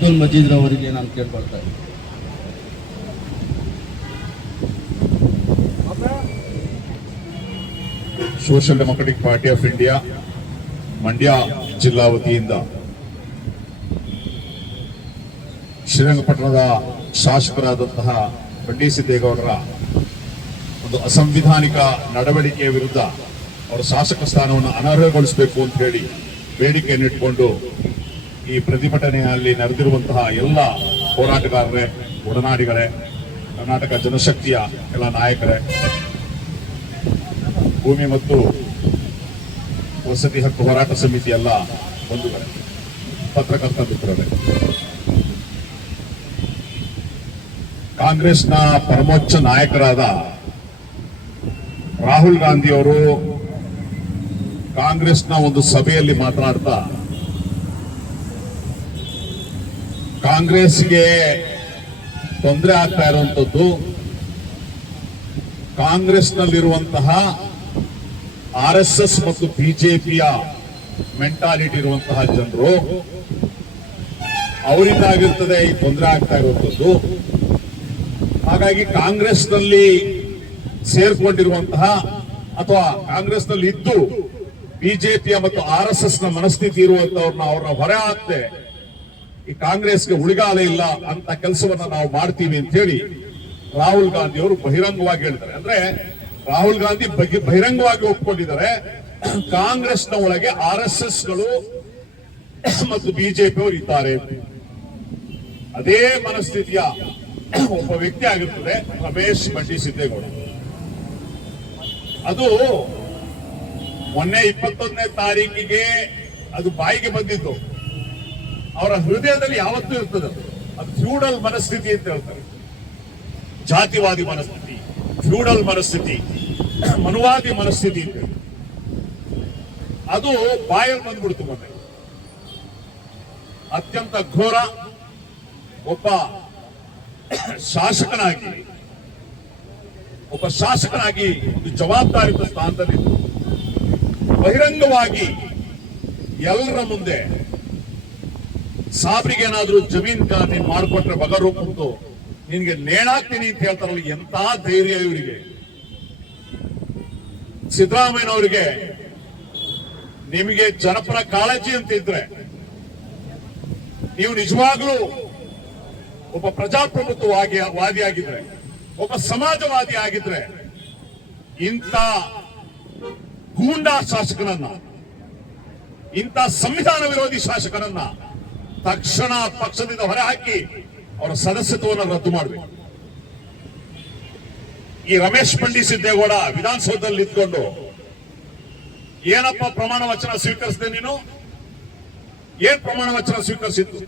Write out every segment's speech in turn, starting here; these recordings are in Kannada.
ಅಬ್ದುಲ್ ಮಜೀದ್ ಅವರಿಗೆ ನಾನು ಕೇಳ್ಕೊಳ್ತಾ ಇದ್ದೀನಿ. Social democratic party of India, Mandya ಜಿಲ್ಲಾ ವತಿಯಿಂದ ಶ್ರೀರಂಗಪಟ್ಟಣದ ಶಾಸಕರಾದಂತಹ ಬಂಡಿ ಸಿದ್ದೇಗೌಡರ ಒಂದು ಅಸಂವಿಧಾನಿಕ ನಡವಳಿಕೆಯ ವಿರುದ್ಧ ಅವರ ಶಾಸಕ ಸ್ಥಾನವನ್ನು ಅನರ್ಹಗೊಳಿಸಬೇಕು ಅಂತ ಹೇಳಿ ಬೇಡಿಕೆಯನ್ನು ಈ ಪ್ರತಿಭಟನೆಯಲ್ಲಿ ನಡೆದಿರುವಂತಹ ಎಲ್ಲ ಹೋರಾಟಗಾರರೇ, ಒಡನಾಡಿಗಳೇ, ಕರ್ನಾಟಕ ಜನಶಕ್ತಿಯ ಎಲ್ಲ ನಾಯಕರೇ, ಭೂಮಿ ಮತ್ತು ವಸತಿ ಹಕ್ಕು ಹೋರಾಟ ಸಮಿತಿ ಎಲ್ಲ ಬಂಧುಗಳೇ, ಪತ್ರಕರ್ತ ಮಿತ್ರರೇ. ಕಾಂಗ್ರೆಸ್ನ ಪರಮೋಚ್ಚ ನಾಯಕರಾದ ರಾಹುಲ್ ಗಾಂಧಿ ಅವರು ಕಾಂಗ್ರೆಸ್ನ ಒಂದು ಸಭೆಯಲ್ಲಿ ಮಾತನಾಡ್ತಾ ಕಾಂಗ್ರೆಸ್ಗೆ ತೊಂದರೆ ಆಗ್ತಾ ಇರುವಂಥದ್ದು ಕಾಂಗ್ರೆಸ್ನಲ್ಲಿರುವಂತಹ ಆರ್ ಎಸ್ ಎಸ್ ಮತ್ತು ಬಿಜೆಪಿಯ ಮೆಂಟಾಲಿಟಿ ಇರುವಂತಹ ಜನರು, ಅವರಿಂದಾಗಿರ್ತದೆ ಈ ತೊಂದರೆ ಆಗ್ತಾ ಇರುವಂಥದ್ದು ಹಾಗಾಗಿ ಕಾಂಗ್ರೆಸ್ನಲ್ಲಿ ಸೇರ್ಕೊಂಡಿರುವಂತಹ ಅಥವಾ ಕಾಂಗ್ರೆಸ್ನಲ್ಲಿ ಇದ್ದು ಬಿಜೆಪಿಯ ಮತ್ತು ಆರ್ ಎಸ್ ಎಸ್ನ ಮನಸ್ಥಿತಿ ಇರುವಂತವ್ರನ್ನ ಅವ್ರನ್ನ ಹೊರ ಹಾಕ್ದೆ ಈ ಕಾಂಗ್ರೆಸ್ಗೆ ಉಳಿಗಾಲ ಇಲ್ಲ ಅಂತ ಕೆಲಸವನ್ನ ನಾವು ಮಾಡ್ತೀವಿ ಅಂತ ಹೇಳಿ ರಾಹುಲ್ ಗಾಂಧಿ ಅವರು ಬಹಿರಂಗವಾಗಿ ಹೇಳಿದ್ದಾರೆ. ಅಂದ್ರೆ ರಾಹುಲ್ ಗಾಂಧಿ ಬಹಿರಂಗವಾಗಿ ಒಪ್ಕೊಂಡಿದ್ದಾರೆ. ನ ಒಳಗೆ ಆರ್ ಎಸ್ ಎಸ್ಗಳು ಮತ್ತು ಬಿಜೆಪಿ ಅವರು ಇದ್ದಾರೆ. ಅದೇ ಮನಸ್ಥಿತಿಯ ಒಬ್ಬ ವ್ಯಕ್ತಿ ಆಗಿರ್ತದೆ ರಮೇಶ್ ಬಂಡಿ ಸಿದ್ದೇಗೌಡ. ಅದು ಮೊನ್ನೆ ಇಪ್ಪತ್ತೊಂದನೇ ತಾರೀಕಿಗೆ ಅದು ಬಾಯಿಗೆ ಬಂದಿದ್ದು ಅವರ ಹೃದಯದಲ್ಲಿ ಯಾವತ್ತೂ ಇರ್ತದೆ ಅದು. ಫ್ಯೂಡಲ್ ಮನಸ್ಥಿತಿ ಅಂತ ಹೇಳ್ತಾರೆ ಜಾತಿವಾದಿ ಮನಸ್ಥಿತಿ, ಫ್ಯೂಡಲ್ ಮನಸ್ಥಿತಿ, ಮನುವಾದಿ ಮನಸ್ಥಿತಿ ಅಂತ. ಅದು ಬಾಯಲ್ಲಿ ಬಂದ್ಬಿಡ್ತು ಮೊನ್ನೆ ಅತ್ಯಂತ ಘೋರ ಒಬ್ಬ ಶಾಸಕನಾಗಿ ಒಬ್ಬ ಶಾಸಕನಾಗಿ ಒಂದು ಜವಾಬ್ದಾರಿಯುತ ಸ್ಥಾನದಲ್ಲಿ ಬಹಿರಂಗವಾಗಿ ಎಲ್ಲರ ಮುಂದೆ ಸಾಬ್ರಿಗೆ ಏನಾದ್ರು ಜಮೀನ್ ನೀನ್ ಬಗ ಬಗರು ಕುಂತು ನಿನ್ಗೆ ನೇಣಾಗ್ತೀನಿ ಅಂತ ಹೇಳ್ತಾರಲ್ಲ ಎಂತ ಧೈರ್ಯ ಇವರಿಗೆ? ಸಿದ್ದರಾಮಯ್ಯನವರಿಗೆ ನಿಮಗೆ ಜನಪರ ಕಾಳಜಿ ಅಂತ ಇದ್ರೆ ನೀವು ನಿಜವಾಗ್ಲೂ ಒಬ್ಬ ಪ್ರಜಾಪ್ರಭುತ್ವವಾಗಿ ವಾದಿಯಾಗಿದ್ರೆ, ಒಬ್ಬ ಸಮಾಜವಾದಿ ಆಗಿದ್ರೆ ಇಂಥ ಗೂಂಡಾ ಶಾಸಕನನ್ನ, ಇಂಥ ಸಂವಿಧಾನ ವಿರೋಧಿ ಶಾಸಕನನ್ನ ತಕ್ಷಣ ಪಕ್ಷದಿಂದ ಹೊರಹಾಕಿ ಅವರ ಸದಸ್ಯತ್ವವನ್ನು ರದ್ದು ಮಾಡಬೇಕು. ಈ ರಮೇಶ್ ಪಂಡಿ ಸಿದ್ದೇಗೌಡ ವಿಧಾನಸೌಧದಲ್ಲಿ ನಿಂತ್ಕೊಂಡು, ಏನಪ್ಪ ಪ್ರಮಾಣ ವಚನ ಸ್ವೀಕರಿಸಿದೆ ನೀನು? ಏನ್ ಪ್ರಮಾಣ ವಚನ ಸ್ವೀಕರಿಸಿದ್ದು?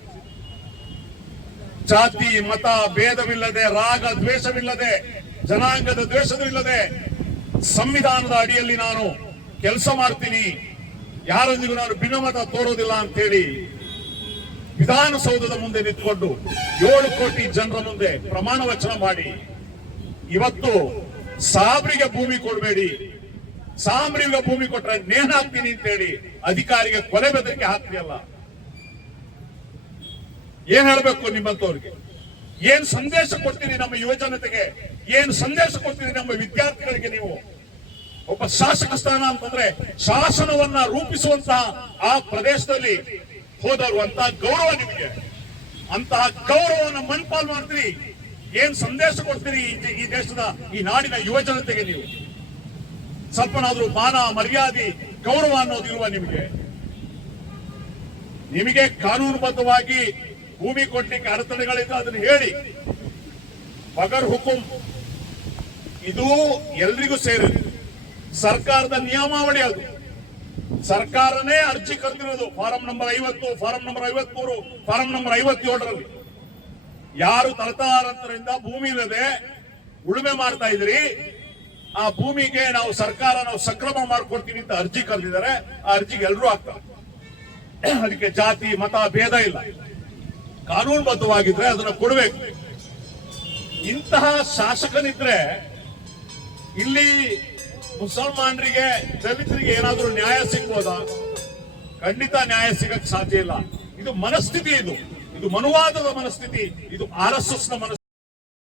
ಜಾತಿ, ಮತ, ಭೇದವಿಲ್ಲದೆ, ರಾಗ ದ್ವೇಷವಿಲ್ಲದೆ, ಜನಾಂಗದ ದ್ವೇಷವಿಲ್ಲದೆ ಸಂವಿಧಾನದ ಅಡಿಯಲ್ಲಿ ನಾನು ಕೆಲಸ ಮಾಡ್ತೀನಿ. ಯಾರೊಂದಿಗೂ ನಾನು ಭಿನ್ನಮತ ತೋರೋದಿಲ್ಲ ಅಂತೇಳಿ ವಿಧಾನಸೌಧದ ಮುಂದೆ ನಿಂತ್ಕೊಂಡು ಏಳು ಕೋಟಿ ಜನರ ಮುಂದೆ ಪ್ರಮಾಣ ವಚನ ಮಾಡಿ. ಇವತ್ತು ಸಾಬ್ರಿಗೆ ಭೂಮಿ ಕೊಡಬೇಡಿ. ಸಾಮ್ರಿಗೆ ಭೂಮಿ ಕೊಟ್ರೆ ನೇನಾಗ್ತೀನಿ ಅಂತ ಹೇಳಿ ಅಧಿಕಾರಿಗೆ ಕೊಲೆ ಬೆದರಿಕೆ ಹಾಕ್ತಿಯಲ್ಲ. ಏನ್ ಹೇಳ್ಬೇಕು ನಿಮ್ಮಂತವ್ರಿಗೆ? ಏನ್ ಸಂದೇಶ ಕೊಡ್ತೀರಿ ನಮ್ಮ ಯುವಜನತೆಗೆ ಏನ್ ಸಂದೇಶ ಕೊಡ್ತೀರಿ ನಮ್ಮ ವಿದ್ಯಾರ್ಥಿಗಳಿಗೆ ನೀವು? ಒಬ್ಬ ಶಾಸಕ ಸ್ಥಾನ ಅಂತಂದ್ರೆ ಶಾಸನವನ್ನ ರೂಪಿಸುವಂತಹ ಆ ಪ್ರದೇಶದಲ್ಲಿ ಹೋದವರು ಅಂತ ಗೌರವ ನಿಮಗೆ. ಅಂತಹ ಗೌರವವನ್ನು ಮಣ್ಪಾಲ್ ಮಾಡ್ತೀರಿ. ಏನ್ ಸಂದೇಶ ಕೊಡ್ತೀರಿ ಈ ದೇಶದ, ಈ ನಾಡಿನ ಯುವ ಜನತೆಗೆ ನೀವು? ಸ್ವಲ್ಪನಾದ್ರೂ ಮಾನ, ಮರ್ಯಾದೆ, ಗೌರವ ಅನ್ನೋದು ಇರುವ ನಿಮಗೆ. ನಿಮಗೆ ಕಾನೂನುಬದ್ಧವಾಗಿ ಭೂಮಿ ಕೊಡ್ಲಿಕ್ಕೆ ಅಡೆತಡೆಗಳಿದ್ದು ಅದನ್ನು ಹೇಳಿ. ಬಗರ್ ಹುಕುಂ. ಇದು ಎಲ್ರಿಗೂ ಸೇರಿದೆ ಸರ್ಕಾರದ ನಿಯಮಾವಳಿ ಅದು. ಸರ್ಕಾರನೇ ಅರ್ಜಿ ಕರೆದಿರೋದು. ಫಾರಂ ನಂಬರ್ ಐವತ್ತು, ಫಾರಂ ನಂಬರ್ ಐವತ್ಮೂರು, ಫಾರಂ ನಂಬರ್ ಐವತ್ತೇಳರಲ್ಲಿ. ಯಾರು ತಲತಾರಂತರಿಂದ ಭೂಮಿ ಇಲ್ಲದೆ ಉಳುಮೆ ಮಾಡ್ತಾ ಇದ್ರಿ ಆ ಭೂಮಿಗೆ ನಾವು ಸರ್ಕಾರ, ನಾವು ಸಕ್ರಮ ಮಾಡ್ಕೊಡ್ತೀವಿ ಅಂತ ಅರ್ಜಿ ಕರೆದಿದ್ದಾರೆ. ಆ ಅರ್ಜಿಗೆ ಎಲ್ಲರೂ ಆಗ್ತಾರೆ. ಅದಕ್ಕೆ ಜಾತಿ, ಮತ, ಭೇದ ಇಲ್ಲ. ಕಾನೂನುಬದ್ಧವಾಗಿದ್ರೆ ಅದನ್ನ ಕೊಡಬೇಕು. ಇಂತಹ ಶಾಸಕನಿದ್ರೆ ಇಲ್ಲಿ ಮುಸಲ್ಮಾನರಿಗೆ, ದಲಿತರಿಗೆ ಏನಾದರೂ ನ್ಯಾಯ ಸಿಗ್ಬೋದಾ? ಖಂಡಿತ ನ್ಯಾಯ ಸಿಗಕ್ ಸಾಧ್ಯ ಇಲ್ಲ. ಇದು ಮನಸ್ಥಿತಿ ಇದು. ಇದು ಮನುವಾದದ ಮನಸ್ಥಿತಿ. ಇದು ಆರ್ ಎಸ್ ಎಸ್ನ ಮನಸ್ಥಿತಿ.